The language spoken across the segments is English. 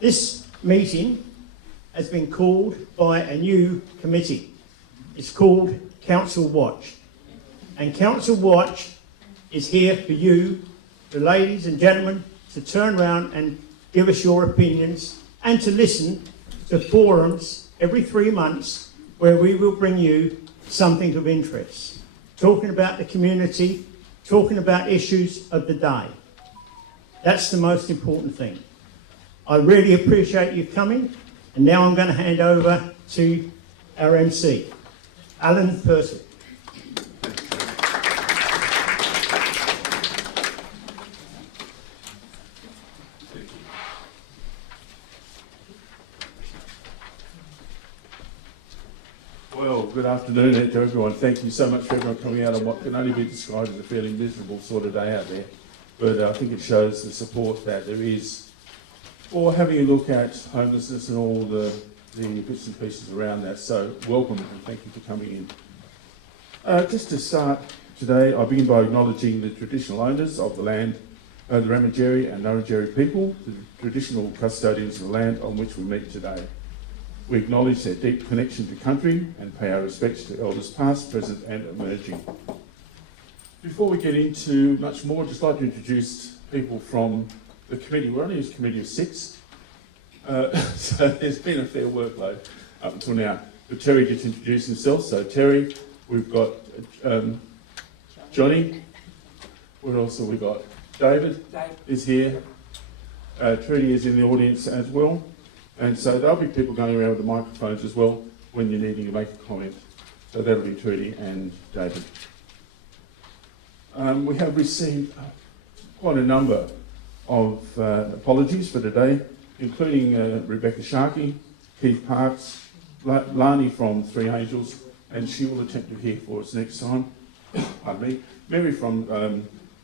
This meeting has been called by a new committee. It's called Council Watch. And Council Watch is here for you, the ladies and gentlemen, to turn around and give us your opinions and to listen to forums every 3 months where we will bring you something of interest. Talking about the community, talking about issues of the day. That's the most important thing. I really appreciate you coming, and now I'm going to hand over to our MC, Alan Purcell. Well, good afternoon to everyone. Thank you so much for everyone coming out on what can only be described as a fairly miserable sort of day out there. But I think it shows the support that there is for having a look at homelessness and all the bits and pieces around that. So welcome and thank you for coming in. Just to start today, I begin by acknowledging the traditional owners of the land, the Ramajeri and Nurrajeri people, the traditional custodians of the land on which we meet today. We acknowledge their deep connection to country and pay our respects to elders past, present and emerging. Before we get into much more, I'd just like to introduce people from the committee. We're only a committee of 6, so there's been a fair workload up until now. But Terry just introduced himself. So Terry, we've got Johnny. What else have we got? David is here. Trudy is in the audience as well. And so there'll be people going around with the microphones as well when you're needing to make a comment. So that'll be Trudy and David. We have received quite a number of apologies for today, including Rebecca Sharkey, Keith Parks, Lani from Three Angels, and she will attempt to hear for us next time. Pardon me. Mary from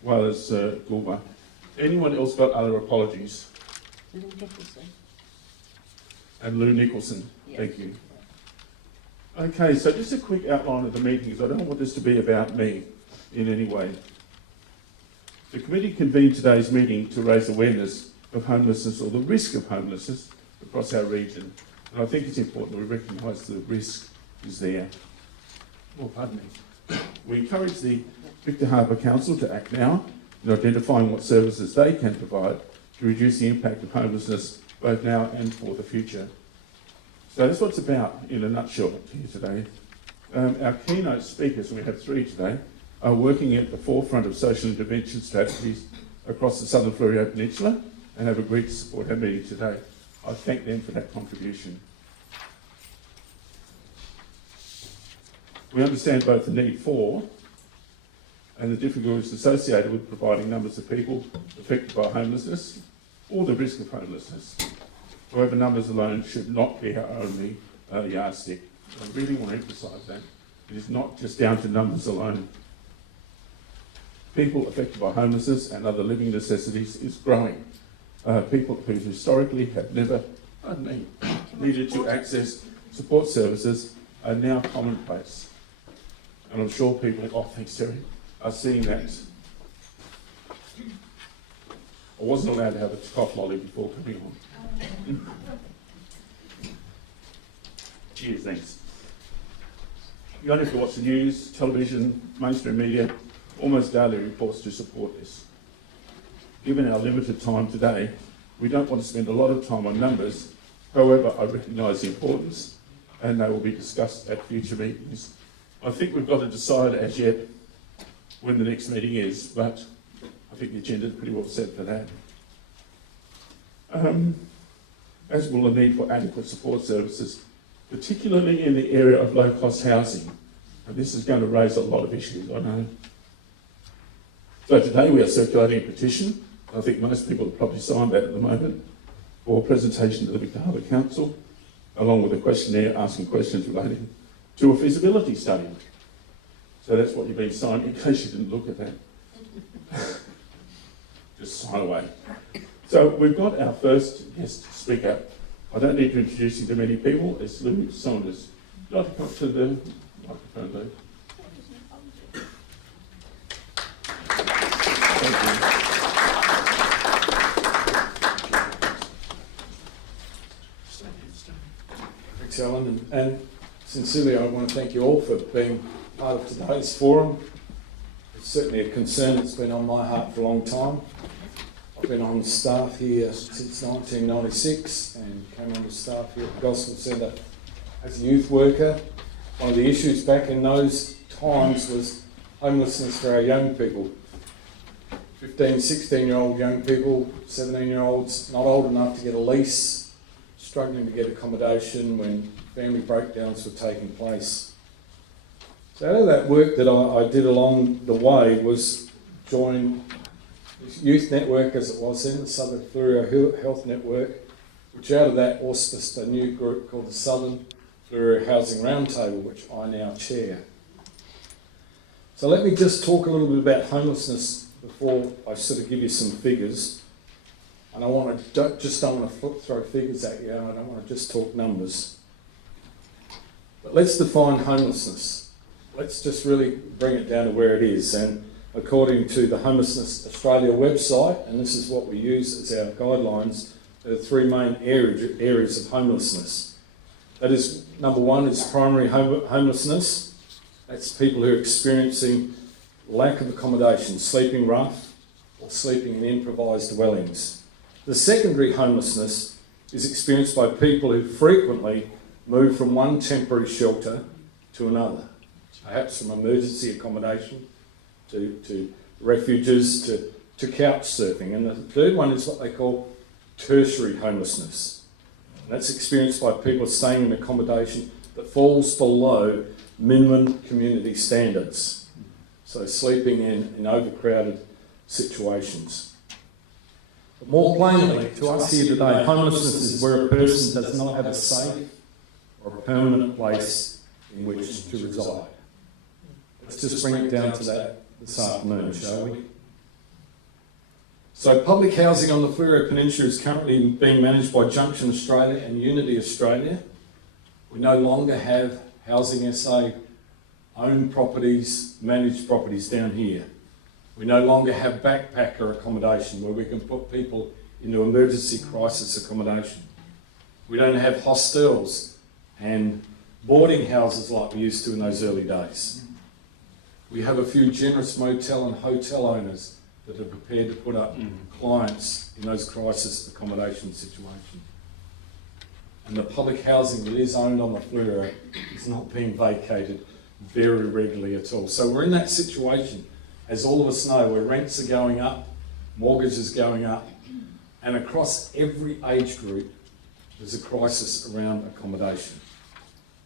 Wales Gulba. Anyone else got other apologies? Lou Nicholson. And Lou Nicholson, Yeah. Thank you. Okay, so just a quick outline of the meeting, because I don't want this to be about me in any way. The committee convened today's meeting to raise awareness of homelessness or the risk of homelessness across our region. And I think it's important that we recognise the risk is there. Oh, pardon me. We encourage the Victor Harbor Council to act now in identifying what services they can provide to reduce the impact of homelessness both now and for the future. So that's what it's about in a nutshell here today. Our keynote speakers, and we have 3 today, are working at the forefront of social intervention strategies across the Southern Fleurieu Peninsula and have agreed to support our meeting today. I thank them for that contribution. We understand both the need for and the difficulties associated with providing numbers of people affected by homelessness or the risk of homelessness. However, numbers alone should not be our only yardstick. I really want to emphasise that. It is not just down to numbers alone. People affected by homelessness and other living necessities is growing. People who historically have never needed to access support services are now commonplace. And I'm sure people, oh thanks Terry, are seeing that. I wasn't allowed to have a cough lolly before coming on. Cheers, thanks. You only have to watch the news, television, mainstream media, almost daily reports to support this. Given our limited time today, we don't want to spend a lot of time on numbers. However, I recognise the importance and they will be discussed at future meetings. I think we've got to decide as yet when the next meeting is, but I think the agenda is pretty well set for that. As will the need for adequate support services, particularly in the area of low-cost housing. And this is going to raise a lot of issues, I know. So today we are circulating a petition. I think most people have probably signed that at the moment for presentation to the Victor Harbor Council, along with a questionnaire asking questions relating to a feasibility study. So that's what you've been signing, in case you didn't look at that. Just sign away. So we've got our first guest speaker. I don't need to introduce you to many people. It's Lou Saunders. Would you like to come to the microphone, Lou? Thank you. Thanks, Alan. And sincerely, I want to thank you all for being part of today's forum. It's certainly a concern that's been on my heart for a long time. I've been on staff here since 1996 and came on the staff here at the Gospel Centre as a youth worker. One of the issues back in those times was homelessness for our young people. 15, 16-year-old young people, 17-year-olds, not old enough to get a lease, struggling to get accommodation when family breakdowns were taking place. So out of that work that I did along the way was join this youth network, as it was then, the Southern Fleurieu Health Network, which out of that auspiced a new group called the Southern Fleurieu Housing Roundtable, which I now chair. So let me just talk a little bit about homelessness before I sort of give you some figures. And I don't want to throw figures at you, I don't want to just talk numbers. But let's define homelessness. Let's just really bring it down to where it is. And according to the Homelessness Australia website, and this is what we use as our guidelines, there are three main areas of homelessness. That is, number one is primary homelessness. That's people who are experiencing lack of accommodation, sleeping rough or sleeping in improvised dwellings. The secondary homelessness is experienced by people who frequently move from one temporary shelter to another, perhaps from emergency accommodation to refuges to couch surfing. And the third one is what they call tertiary homelessness. And that's experienced by people staying in accommodation that falls below minimum community standards. So sleeping in overcrowded situations. But more plainly, to us here today, homelessness is where a person does not have a safe or a permanent place in which to reside. Let's just bring it down to that this afternoon, shall we? So public housing on the Fleurieu Peninsula is currently being managed by Junction Australia and Unity Australia. We no longer have Housing SA owned properties, managed properties down here. We no longer have backpacker accommodation where we can put people into emergency crisis accommodation. We don't have hostels and boarding houses like we used to in those early days. We have a few generous motel and hotel owners that are prepared to put up clients in those crisis accommodation situations. And the public housing that is owned on the Fleurieu is not being vacated very regularly at all. So we're in that situation, as all of us know, where rents are going up, mortgages going up, and across every age group, there's a crisis around accommodation.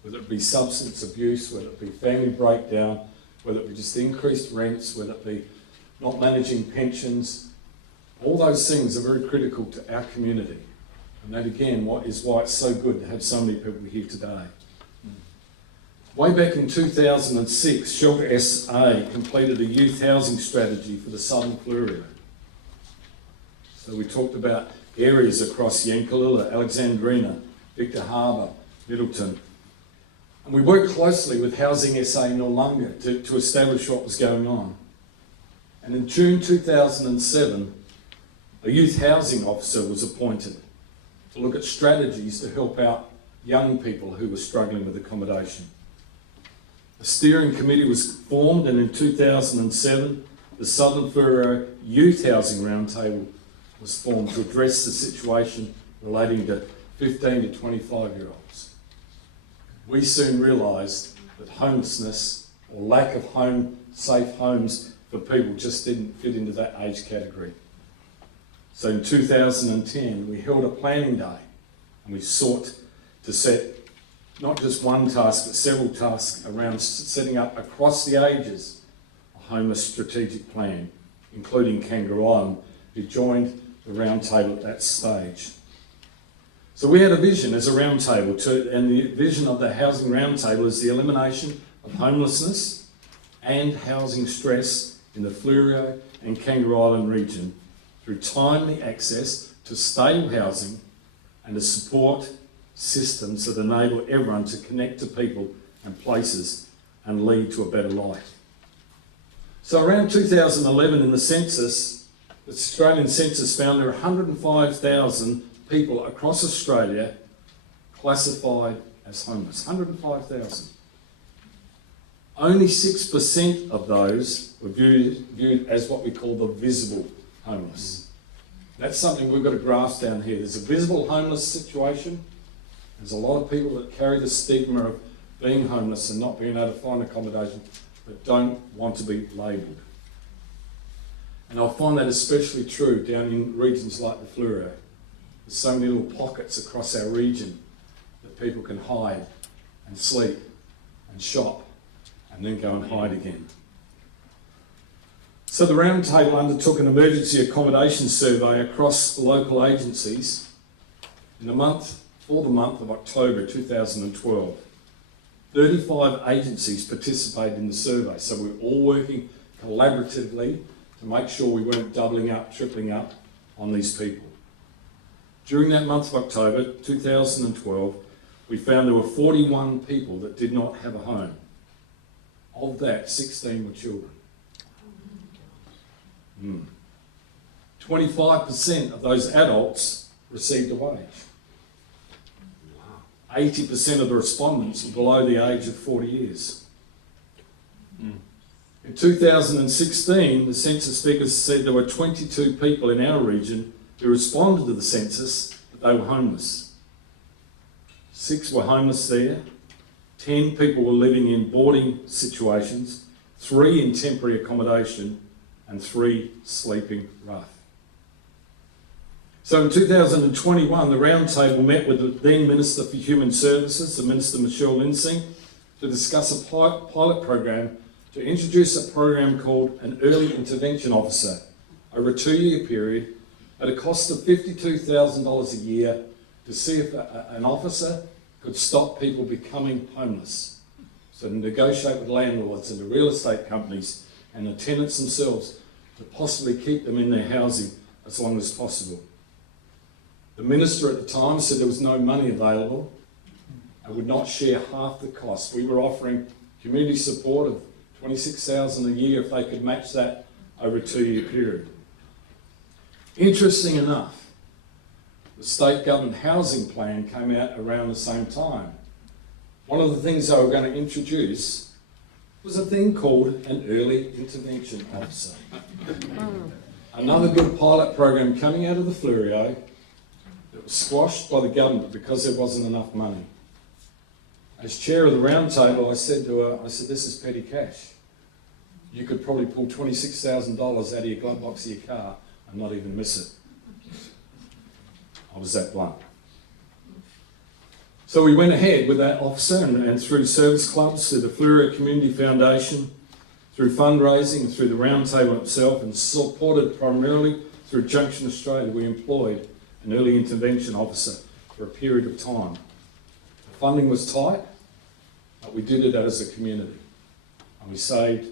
Whether it be substance abuse, whether it be family breakdown, whether it be just increased rents, whether it be not managing pensions, all those things are very critical to our community. And that again is why it's so good to have so many people here today. Way back in 2006, Shelter SA completed a youth housing strategy for the Southern Fleurieu. So we talked about areas across Yankalilla, Alexandrina, Victor Harbour, Middleton. And we worked closely with Housing SA Noarlunga to establish what was going on. And in June 2007, a youth housing officer was appointed to look at strategies to help out young people who were struggling with accommodation. A steering committee was formed, and in 2007, the Southern Fleurieu Youth Housing Roundtable was formed to address the situation relating to 15 to 25-year-olds. We soon realised that homelessness or lack of safe homes for people just didn't fit into that age category. So in 2010, we held a planning day and we sought to set not just one task, but several tasks around setting up across the ages a homeless strategic plan, including Kangaroo Island, who joined the roundtable at that stage. So we had a vision as a roundtable, and the vision of the Housing Roundtable is the elimination of homelessness and housing stress in the Fleurieu and Kangaroo Island region through timely access to stable housing and to support systems that enable everyone to connect to people and places and lead to a better life. So around 2011 in the census, the Australian census found there are 105,000 people across Australia classified as homeless. 105,000. Only 6% of those were viewed as what we call the visible homeless. That's something we've got to grasp down here. There's a visible homeless situation. There's a lot of people that carry the stigma of being homeless and not being able to find accommodation, but don't want to be labelled. And I find that especially true down in regions like the Fleurieu. There's so many little pockets across our region that people can hide and sleep and shop and then go and hide again. So the Roundtable undertook an emergency accommodation survey across local agencies for the month of October 2012. 35 agencies participated in the survey, so we're all working collaboratively to make sure we weren't doubling up, tripling up on these people. During that month of October 2012, we found there were 41 people that did not have a home. Of that, 16 were children. 25% of those adults received a wage. 80% of the respondents were below the age of 40 years. In 2016, the census figures said there were 22 people in our region who responded to the census, but they were homeless. 6 were homeless there, 10 people were living in boarding situations, 3 in temporary accommodation, and 3 sleeping rough. So in 2021, the Roundtable met with the then Minister for Human Services, the Minister Michelle Linsing, to discuss a pilot program to introduce a program called an Early Intervention Officer over a 2-year period at a cost of $52,000 a year to see if an officer could stop people becoming homeless. So to negotiate with landlords and the real estate companies and the tenants themselves to possibly keep them in their housing as long as possible. The Minister at the time said there was no money available and would not share half the cost. We were offering community support of $26,000 a year if they could match that over a 2-year period. Interesting enough, the state government housing plan came out around the same time. One of the things they were going to introduce was a thing called an Early Intervention Officer. Another good pilot program coming out of the Fleurieu that was squashed by the government because there wasn't enough money. As chair of the Roundtable, I said to her, this is petty cash. You could probably pull $26,000 out of your glove box of your car and not even miss it. I was that blunt. So we went ahead with that officer and through service clubs, through the Fleurieu Community Foundation, through fundraising, through the Roundtable itself, and supported primarily through Junction Australia, we employed an early intervention officer for a period of time. The funding was tight, but we did it as a community. And we saved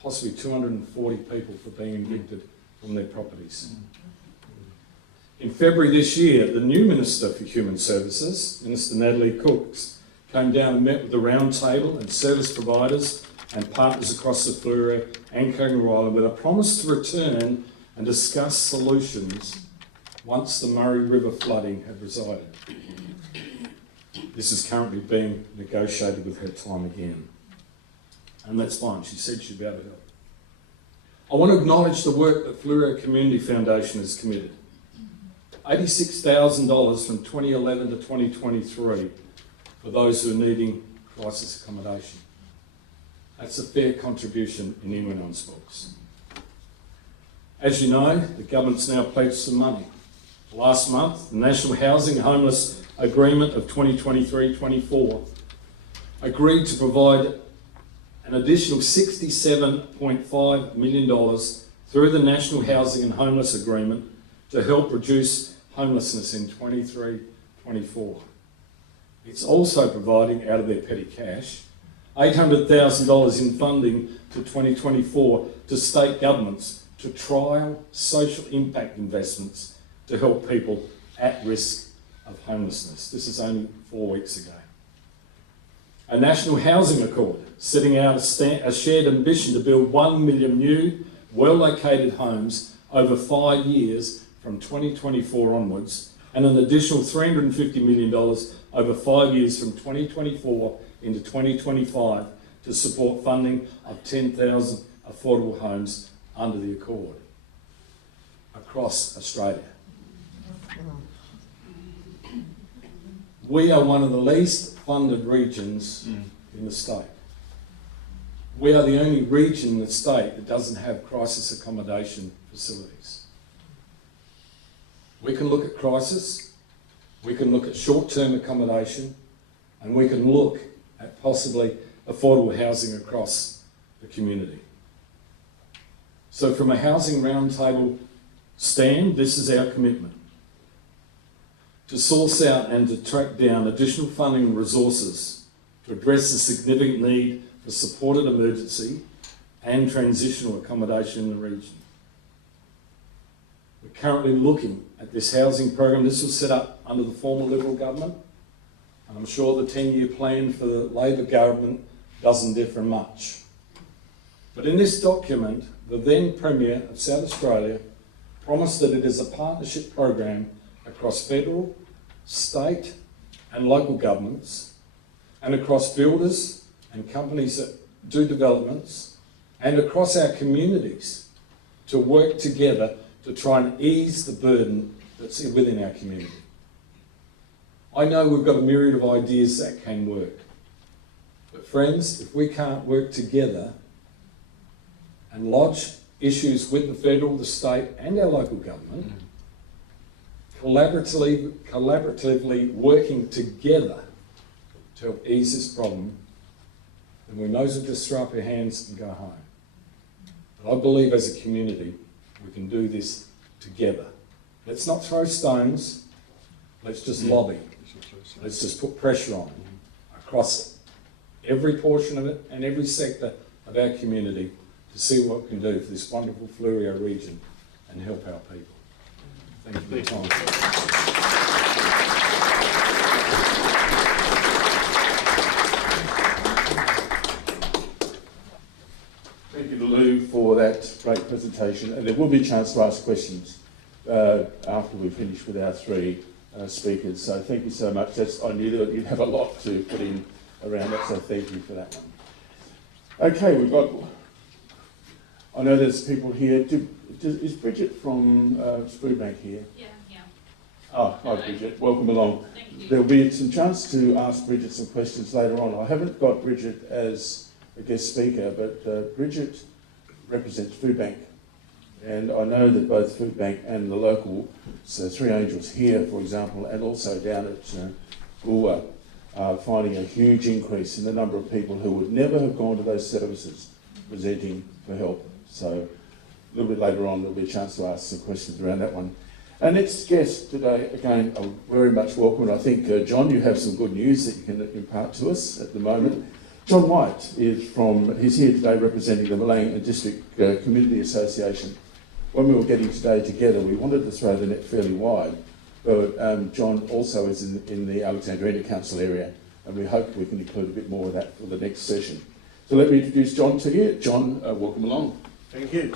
possibly 240 people for being evicted from their properties. In February this year, the new Minister for Human Services, Minister Natalie Cooks, came down and met with the Roundtable and service providers and partners across the Fleurieu and Kangaroo Island with a promise to return and discuss solutions once the Murray River flooding had resided. This is currently being negotiated with her time again. And that's fine, she said she'd be able to help. I want to acknowledge the work that Fleurieu Community Foundation has committed. $86,000 from 2011 to 2023 for those who are needing crisis accommodation. That's a fair contribution in anyone's books. As you know, the government's now pledged some money. Last month, the National Housing and Homeless Agreement of 2023-24 agreed to provide an additional $67.5 million through the National Housing and Homeless Agreement to help reduce homelessness in 23-24. It's also providing, out of their petty cash, $800,000 in funding to 2024 to state governments to trial social impact investments to help people at risk of homelessness. This is only 4 weeks ago. A National Housing Accord setting out a shared ambition to build 1 million new, well-located homes over 5 years from 2024 onwards and an additional $350 million over 5 years from 2024 into 2025 to support funding of 10,000 affordable homes under the Accord across Australia. We are one of the least funded regions in the state. We are the only region in the state that doesn't have crisis accommodation facilities. We can look at crisis, we can look at short-term accommodation, and we can look at possibly affordable housing across the community. So from a housing roundtable stand, this is our commitment: to source out and to track down additional funding and resources to address the significant need for supported emergency and transitional accommodation in the region. We're currently looking at this housing program. This was set up under the former Liberal government, and I'm sure the 10-year plan for the Labor government doesn't differ much. But in this document, the then Premier of South Australia promised that it is a partnership program across federal, state and local governments, and across builders and companies that do developments, and across our communities to work together to try and ease the burden that's within our community. I know we've got a myriad of ideas that can work, but friends, if we can't work together and lodge issues with the federal, the state and our local government, collaboratively working together to help ease this problem, then we may as well just throw up our hands and go home. But I believe as a community, we can do this together. Let's not throw stones, let's just lobby. Let's just put pressure on across every portion of it and every sector of our community to see what we can do for this wonderful Fleurieu region and help our people. Thank you for your time. Thank you to Lou for that great presentation, and there will be a chance to ask questions after we finish with our three speakers. So thank you so much. I knew that you'd have a lot to put in around that, so thank you for that one. Okay, I know there's people here. Is Bridget from Foodbank here? Yeah. Oh, hi Bridget, welcome along. Thank you. There'll be some chance to ask Bridget some questions later on. I haven't got Bridget as a guest speaker, but Bridget represents Foodbank. And I know that both Foodbank and the local, so Three Angels here, for example, and also down at Goolwa, are finding a huge increase in the number of people who would never have gone to those services presenting for help. So a little bit later on, there'll be a chance to ask some questions around that one. Our next guest today, again, I'm very much welcome. I think, John, you have some good news that you can impart to us at the moment. John White he's here today representing the Malang District Community Association. When we were getting today together, we wanted to throw the net fairly wide, but John also is in the Alexandrina Council area, and we hope we can include a bit more of that for the next session. So let me introduce John to you. John, welcome along. Thank you.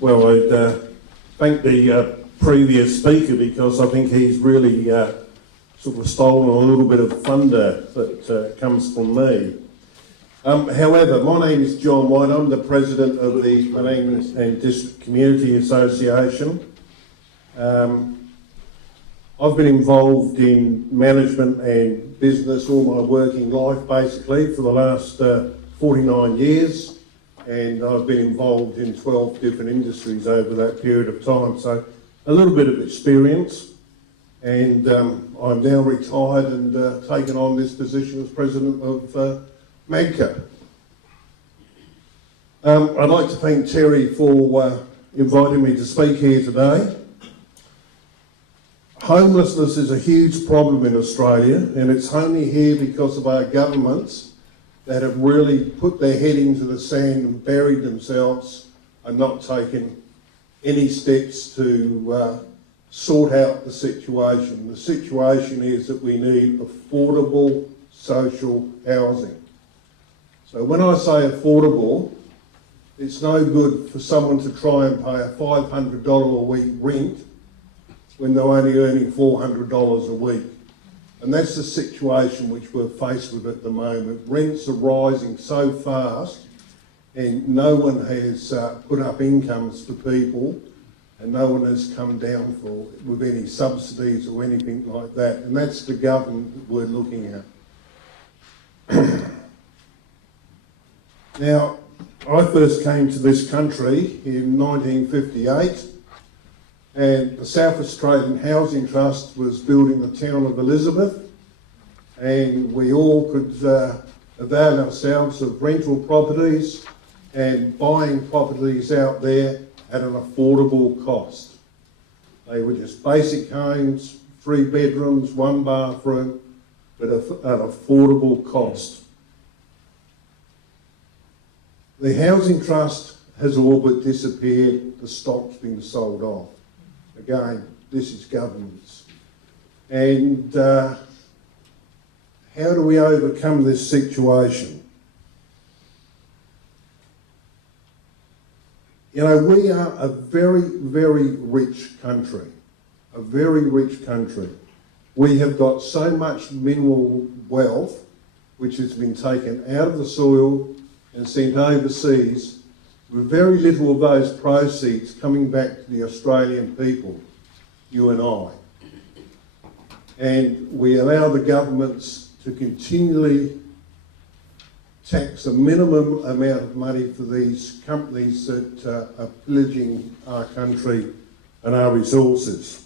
Well, I'd thank the previous speaker because I think he's really sort of stolen a little bit of thunder that comes from me. However, my name is John White. I'm the president of the Malang and District Community Association. I've been involved in management and business all my working life, basically, for the last 49 years. And I've been involved in 12 different industries over that period of time. So a little bit of experience. And I'm now retired and taken on this position as president of MAGCA. I'd like to thank Terry for inviting me to speak here today. Homelessness is a huge problem in Australia, and it's only here because of our governments that have really put their head into the sand and buried themselves and not taken any steps to sort out the situation. The situation is that we need affordable social housing. So when I say affordable, It's no good for someone to try and pay a $500 a week rent when they're only earning $400 a week. And that's the situation which we're faced with at the moment. Rents are rising so fast and no one has put up incomes for people and no one has come down with any subsidies or anything like that. And that's the government that we're looking at. Now, I first came to this country in 1958 and the South Australian Housing Trust was building the town of Elizabeth and we all could avail ourselves of rental properties and buying properties out there at an affordable cost. They were just basic homes, 3 bedrooms, 1 bathroom, but at an affordable cost. The Housing Trust has all but disappeared, the stock's been sold off. Again, this is governments. And how do we overcome this situation? You know, we are a very, very rich country, a very rich country. We have got so much mineral wealth which has been taken out of the soil and sent overseas, with very little of those proceeds coming back to the Australian people, you and I. And we allow the governments to continually tax a minimum amount of money for these companies that are pillaging our country and our resources.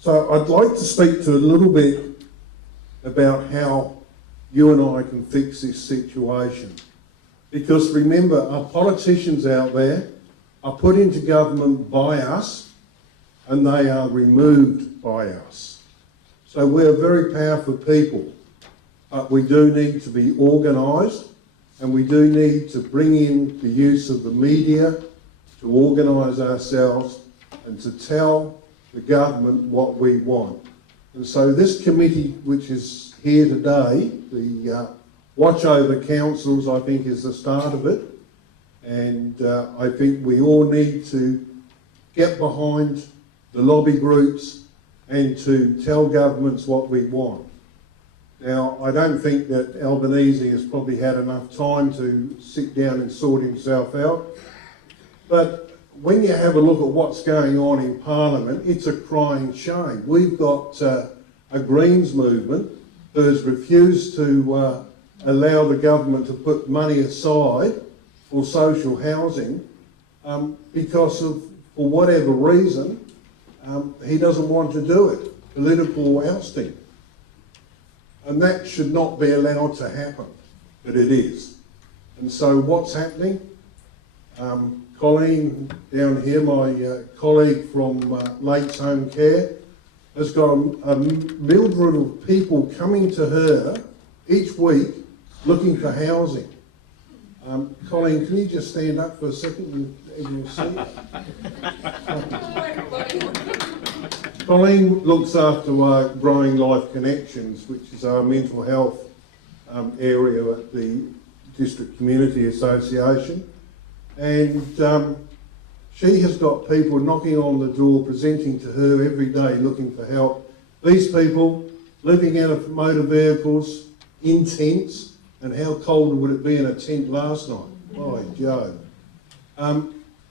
So I'd like to speak to a little bit about how you and I can fix this situation. Because remember, our politicians out there are put into government by us and they are removed by us. So we're very powerful people, but we do need to be organised and we do need to bring in the use of the media to organise ourselves and to tell the government what we want. And so this committee, which is here today, the Watch Over Councils, I think is the start of it. And I think we all need to get behind the lobby groups and to tell governments what we want. Now, I don't think that Albanese has probably had enough time to sit down and sort himself out. But when you have a look at what's going on in Parliament, it's a crying shame. We've got a Greens movement who has refused to allow the government to put money aside for social housing because of, for whatever reason, he doesn't want to do it, political ousting. And that should not be allowed to happen, but it is. And so what's happening? Colleen down here, my colleague from Lakes Home Care, has got a mildred of people coming to her each week looking for housing. Colleen, can you just stand up for a second and you'll see? Colleen looks after our Growing Life Connections, which is our mental health area at the District Community Association. And she has got people knocking on the door, presenting to her every day, looking for help. These people living out of motor vehicles, in tents, and how cold would it be in a tent last night? By Joe.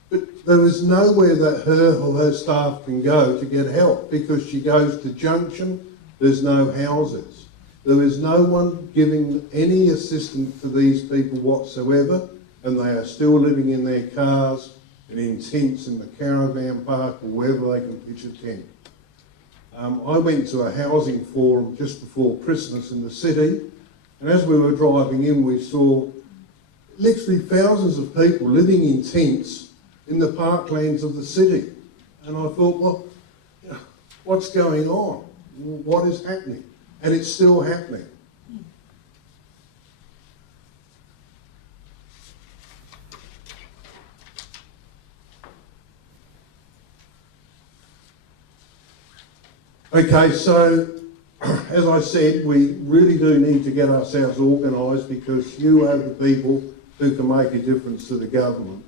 But there is nowhere that her or her staff can go to get help because she goes to Junction, there's no houses. There is no one giving any assistance to these people whatsoever, and they are still living in their cars and in tents in the caravan park or wherever they can pitch a tent. I went to a housing forum just before Christmas in the city, and as we were driving in, we saw literally thousands of people living in tents in the parklands of the city. And I thought, well, what's going on? What is happening? And it's still happening. Okay, so as I said, we really do need to get ourselves organised, because you are the people who can make a difference to the government.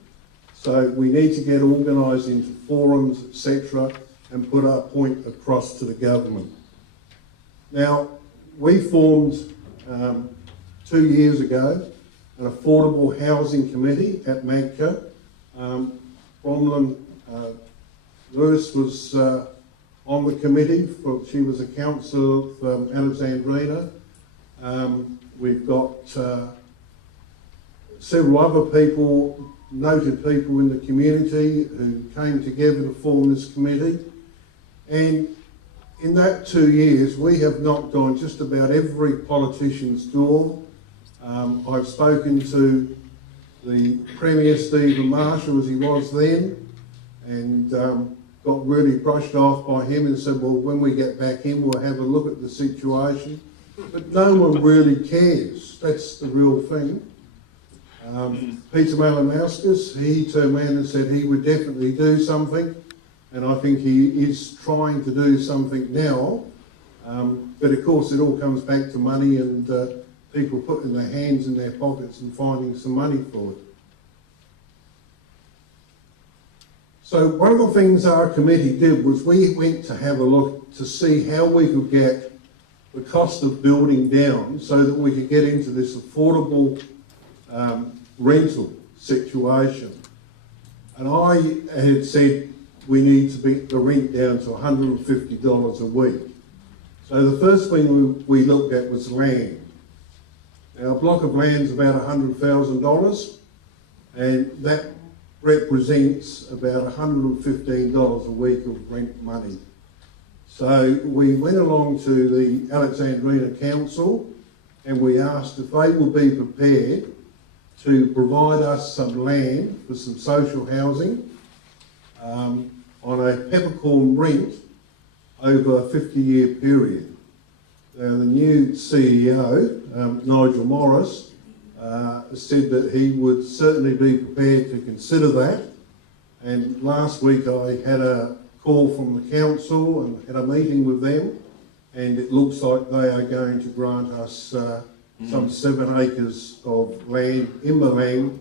So we need to get organised into forums, etc., and put our point across to the government. Now, we formed 2 years ago an affordable housing committee at MAGCA. Bromlin Lewis was on the committee. She was a councillor of Alexandrina. We've got several other people, noted people in the community, who came together to form this committee. And in that 2 years, we have knocked on just about every politician's door. I've spoken to the Premier Stephen Marshall, as he was then, and got really brushed off by him and said, well, when we get back in, we'll have a look at the situation. But no one really cares. That's the real thing. Peter Malinauskas, he turned around and said he would definitely do something, and I think he is trying to do something now. But of course, it all comes back to money and people putting their hands in their pockets and finding some money for it. So one of the things our committee did was we went to have a look to see how we could get the cost of building down so that we could get into this affordable rental situation. And I had said we need to bring the rent down to $150 a week. So the first thing we looked at was land. Now, a block of land is about $100,000, and that represents about $115 a week of rent money. So we went along to the Alexandrina Council and we asked if they would be prepared to provide us some land for some social housing on a peppercorn rent over a 50-year period. Now, the new CEO, Nigel Morris, said that he would certainly be prepared to consider that. And last week I had a call from the council and had a meeting with them, and it looks like they are going to grant us some 7 acres of land in Malang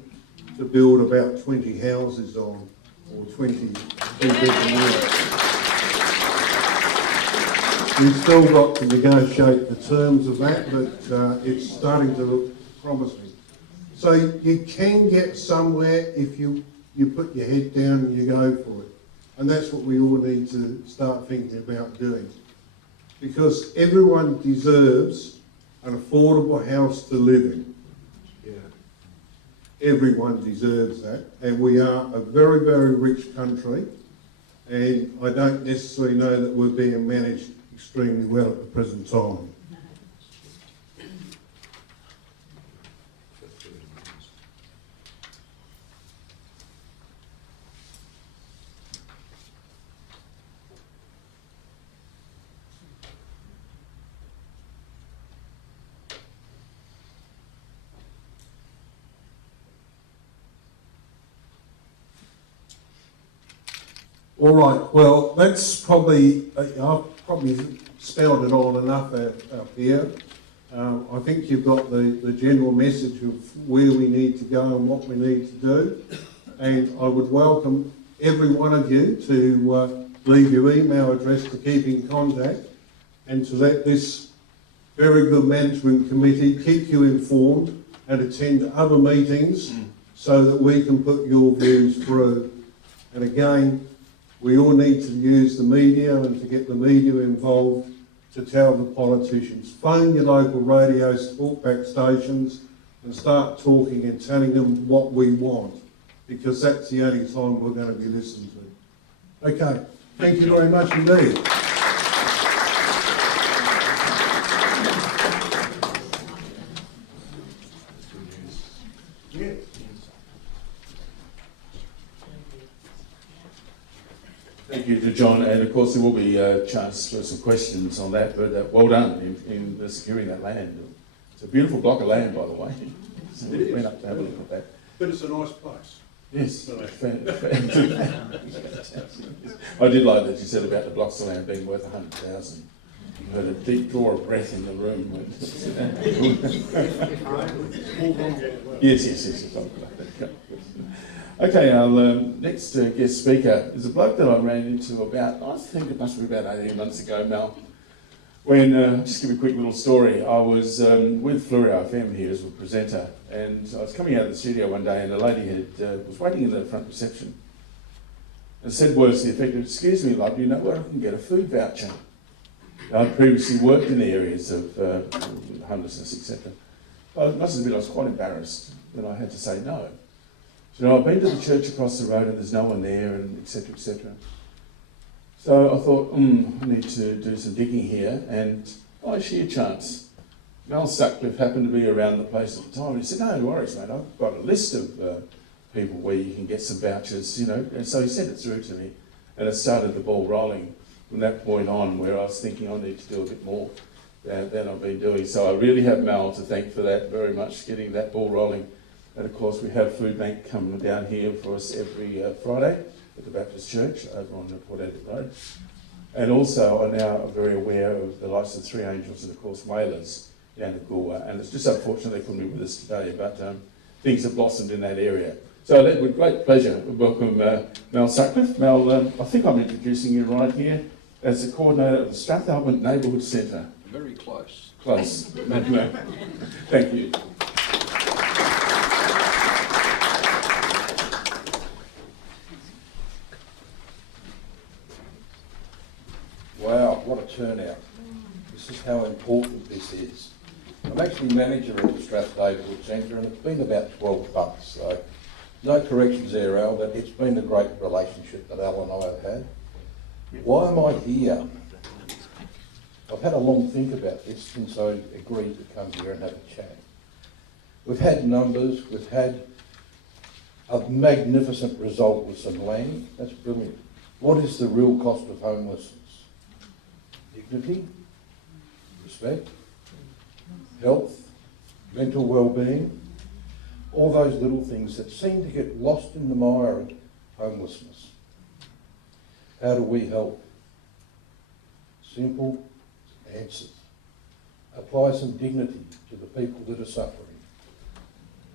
to build about 20 houses on, or 20 bedroom units. We've still got to negotiate the terms of that, but it's starting to look promising. So you can get somewhere if you put your head down and you go for it. And that's what we all need to start thinking about doing. Because everyone deserves an affordable house to live in. Yeah. Everyone deserves that. And we are a very, very rich country. And I don't necessarily know that we're being managed extremely well at the present time. All right, well, that's probably, I've probably spelled it all enough out here. I think you've got the general message of where we need to go and what we need to do. And I would welcome every one of you to leave your email address to keep in contact, and to let this very good management committee keep you informed and attend other meetings so that we can put your views through. And again, we all need to use the media and to get the media involved to tell the politicians. Phone your local radio talkback stations and start talking and telling them what we want, because that's the only time we're going to be listened to. Okay, thank you very much indeed. Yeah. Thank you to John, and of course there will be a chance for some questions on that, but well done in securing that land. It's a beautiful block of land, by the way. So we went up to have a look at that. But it's a nice place. Yes, I did like that you said about the blocks of land being worth 100,000. I heard a deep draw of breath in the room. Yes. Okay, our next guest speaker is a bloke that I ran into about, I think it must be about 18 months ago, Mel. When, just give you a quick little story, I was with Fluorio FM here as a presenter, and I was coming out of the studio one day and a lady was waiting in the front reception and said words to the effect of, "Excuse me, love, do you know where I can get a food voucher?" I'd previously worked in the areas of homelessness, etc. I must admit I was quite embarrassed that I had to say no. So I've been to the church across the road and there's no one there, and etc, etc. So I thought, I need to do some digging here, and sheer chance. Mel Sutcliffe happened to be around the place at the time, and he said, "No worries, mate, I've got a list of people where you can get some vouchers, you know." And so he sent it through to me, and it started the ball rolling from that point on, where I was thinking I need to do a bit more than I've been doing. So I really have Mel to thank for that very much, getting that ball rolling. And of course we have Food Bank coming down here for us every Friday at the Baptist Church over on the Port Edit Road. And also are now very aware of the likes of Three Angels and of course Whalers down at Goolwa. And it's just unfortunate they couldn't be with us today, but things have blossomed in that area. So with great pleasure, we welcome Mel Sutcliffe. Mel, I think I'm introducing you right here as the coordinator of the Strathalbyn Neighbourhood Centre. Very close. Close. No. Thank you. Wow, what a turnout. This is how important this is. I'm actually manager of the Strath Neighbourhood Centre, and it's been about 12 months, so no corrections there, Al, but it's been a great relationship that Al and I have had. Why am I here? I've had a long think about this since I agreed to come here and have a chat. We've had numbers, we've had a magnificent result with some land. That's brilliant. What is the real cost of homelessness? Dignity, respect, health, mental well-being, all those little things that seem to get lost in the mire of homelessness. How do we help? Simple answers. Apply some dignity to the people that are suffering.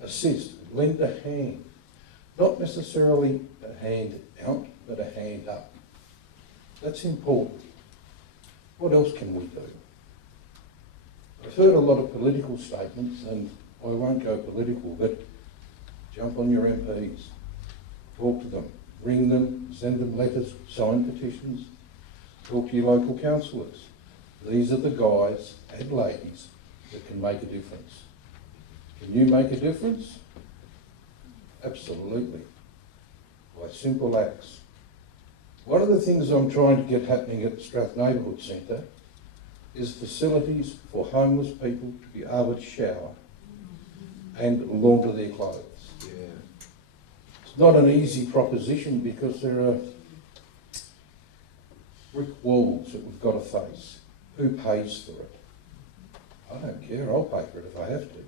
Assist, lend a hand. Not necessarily a hand out, but a hand up. That's important. What else can we do? I've heard a lot of political statements, and I won't go political, but jump on your MPs, talk to them, ring them, send them letters, sign petitions, talk to your local councillors. These are the guys and ladies that can make a difference. Can you make a difference? Absolutely. By simple acts. One of the things I'm trying to get happening at the Strath Neighbourhood Centre is facilities for homeless people to be able to shower and launder their clothes. Yeah. It's not an easy proposition because there are brick walls that we've got to face. Who pays for it? I don't care, I'll pay for it if I have to.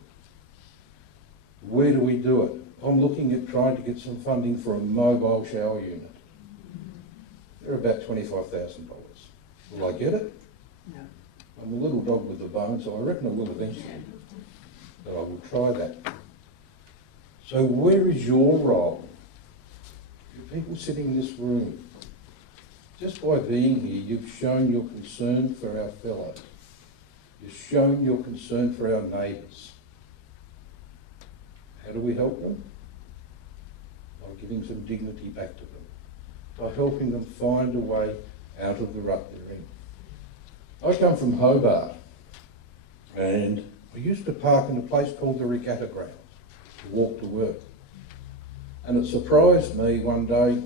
Where do we do it? I'm looking at trying to get some funding for a mobile shower unit. They're about $25,000. Will I get it? No. I'm a little dog with the bone, so I reckon I will eventually. But I will try that. So where is your role? You people sitting in this room, just by being here, you've shown your concern for our fellows. You've shown your concern for our neighbours. How do we help them? By giving some dignity back to them. By helping them find a way out of the rut they're in. I come from Hobart, and we used to park in a place called the Regatta Grounds to walk to work. And it surprised me one day,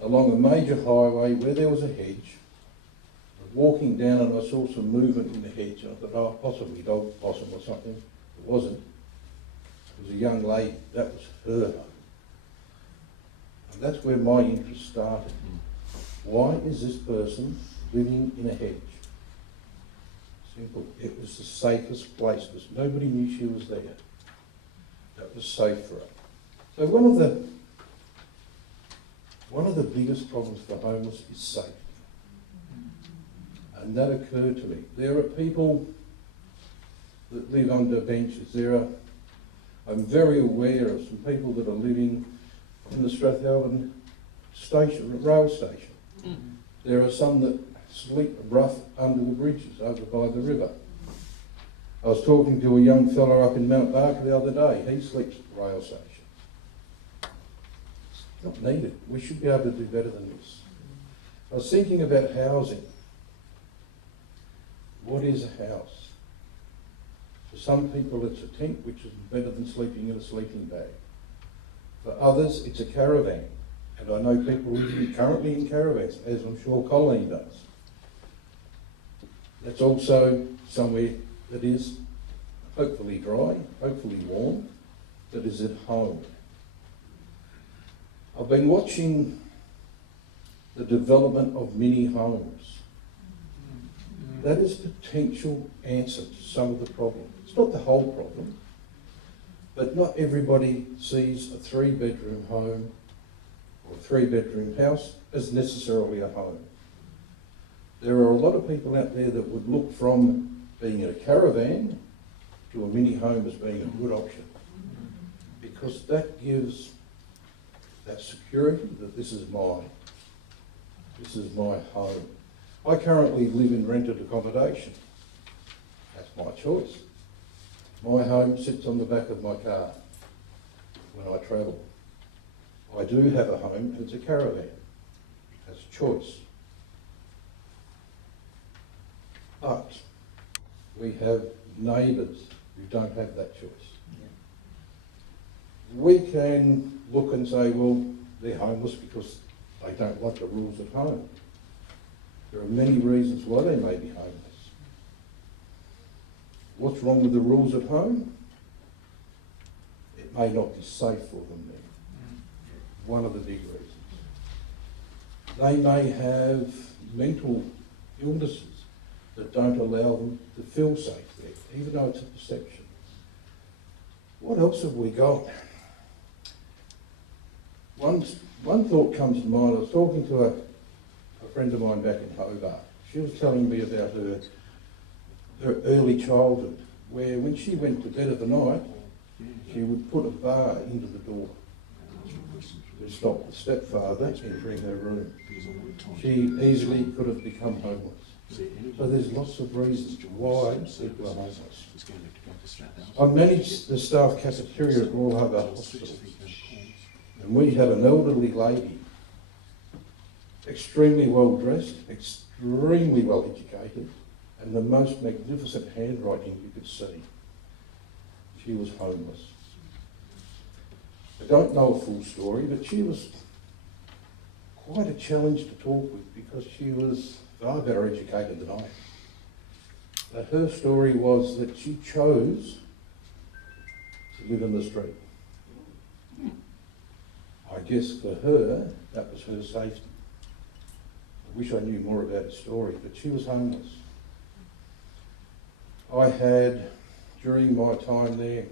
along a major highway where there was a hedge, I was walking down and I saw some movement in the hedge, and I thought, oh, possibly dog possum or something. It wasn't. It was a young lady. That was her. And that's where my interest started. Why is this person living in a hedge? Simple. It was the safest place because nobody knew she was there. That was safe for her. So one of the biggest problems for homeless is safety. And that occurred to me. There are people that live under benches. I'm very aware of some people that are living in the Strathalbyn station, rail station. There are some that sleep rough under the bridges over by the river. I was talking to a young fella up in Mount Barker the other day. He sleeps at the rail station. It's not needed. We should be able to do better than this. I was thinking about housing. What is a house? For some people it's a tent, which is better than sleeping in a sleeping bag. For others it's a caravan. And I know people living currently in caravans, as I'm sure Colleen does. That's also somewhere that is hopefully dry, hopefully warm, that is at home. I've been watching the development of mini homes. That is a potential answer to some of the problem. It's not the whole problem, but not everybody sees a 3-bedroom home or a 3-bedroom house as necessarily a home. There are a lot of people out there that would look from being in a caravan to a mini home as being a good option, because that gives that security that this is my home. I currently live in rented accommodation. That's my choice. My home sits on the back of my car when I travel. I do have a home, it's a caravan. That's a choice. But we have neighbours who don't have that choice. We can look and say, well, they're homeless because they don't like the rules at home. There are many reasons why they may be homeless. What's wrong with the rules at home? It may not be safe for them there. One of the big reasons. They may have mental illnesses that don't allow them to feel safe there, even though it's a perception. What else have we got? One thought comes to mind. I was talking to a friend of mine back in Hobart. She was telling me about her early childhood, where when she went to bed at the night, she would put a bar into the door to stop the stepfather entering her room. She easily could have become homeless. So there's lots of reasons why people are homeless. I manage the staff cafeteria at Royal Hobart Hospital, and we have an elderly lady, extremely well dressed, extremely well educated, and the most magnificent handwriting you could see. She was homeless. I don't know a full story, but she was quite a challenge to talk with because she was far better educated than I am. But her story was that she chose to live in the street. I guess for her, that was her safety. I wish I knew more about her story, but she was homeless. I had, during my time there,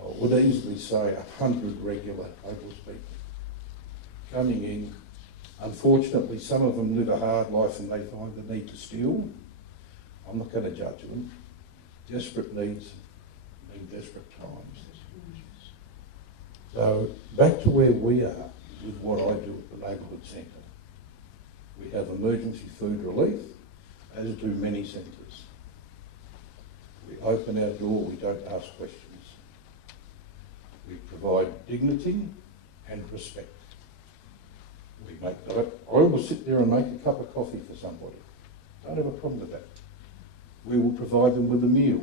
I would easily say 100 regular homeless people coming in. Unfortunately, some of them live a hard life and they find the need to steal. I'm not going to judge them. Desperate needs mean desperate times. So back to where we are with what I do at the neighbourhood centre. We have emergency food relief, as do many centres. We open our door, we don't ask questions. We provide dignity and respect. I will sit there and make a cup of coffee for somebody. Don't have a problem with that. We will provide them with a meal.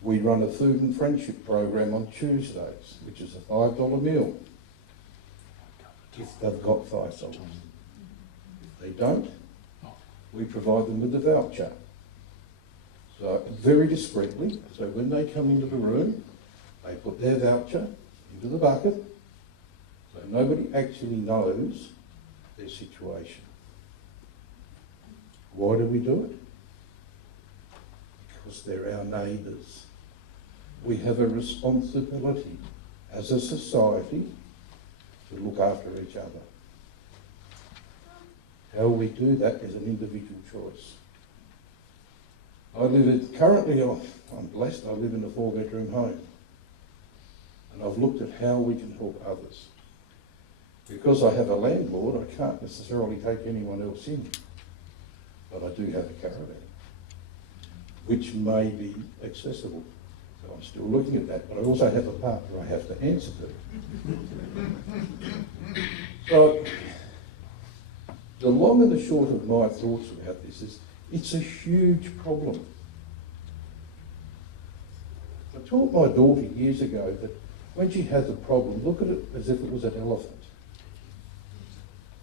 We run a food and friendship program on Tuesdays, which is a $5 meal, if they've got $5. If they don't, we provide them with a voucher. So very discreetly, so when they come into the room, they put their voucher into the bucket, so nobody actually knows their situation. Why do we do it? Because they're our neighbours. We have a responsibility as a society to look after each other. How we do that is an individual choice. I'm blessed, I live in a 4-bedroom home. And I've looked at how we can help others. Because I have a landlord, I can't necessarily take anyone else in. But I do have a caravan, which may be accessible. So I'm still looking at that, but I also have a partner I have to answer to. So, the long and the short of my thoughts about this is, it's a huge problem. I taught my daughter years ago that when she has a problem, look at it as if it was an elephant.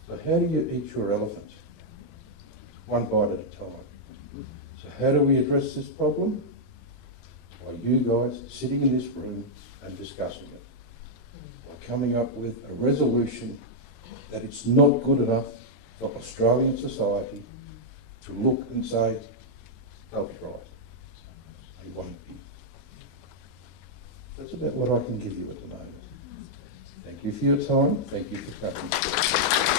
So how do you eat your elephant? One bite at a time. So how do we address this problem? By you guys sitting in this room and discussing it. By coming up with a resolution that it's not good enough for Australian society to look and say, they'll be right. They won't be. That's about what I can give you at the moment. Thank you for your time. Thank you for coming.